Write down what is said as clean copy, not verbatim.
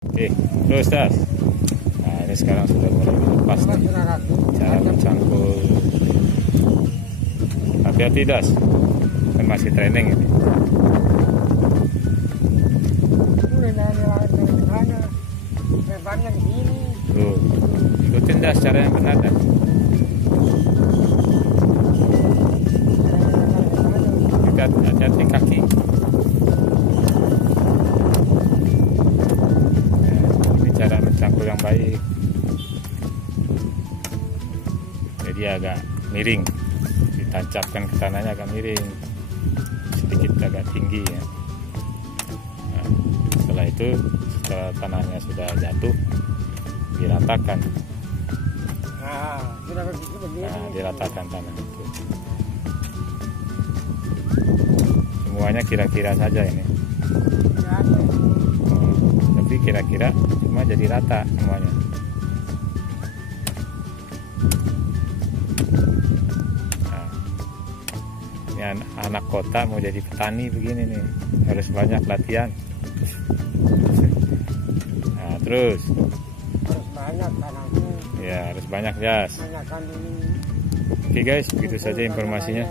Oke, terus Tas. Nah ini sekarang sudah mulai lepas nih. Cara mencangkul. Hati-hati Das, kan masih training ini. Tuh, ikutin Das cara yang benar Das. Hati-hati kaki. Ini cara mencangkul yang baik. Jadi agak miring, ditancapkan ke tanahnya agak miring, sedikit agak tinggi ya. Nah, setelah itu, setelah tanahnya sudah jatuh, diratakan. Nah, diratakan tanah itu. Semuanya kira-kira saja ini. Tapi kira-kira cuma jadi rata semuanya. Nah, ini anak kota mau jadi petani begini nih, harus banyak latihan. Nah, terus harus banyak tanahnya. Ya, harus banyak Jas. Oke guys, begitu saja informasinya.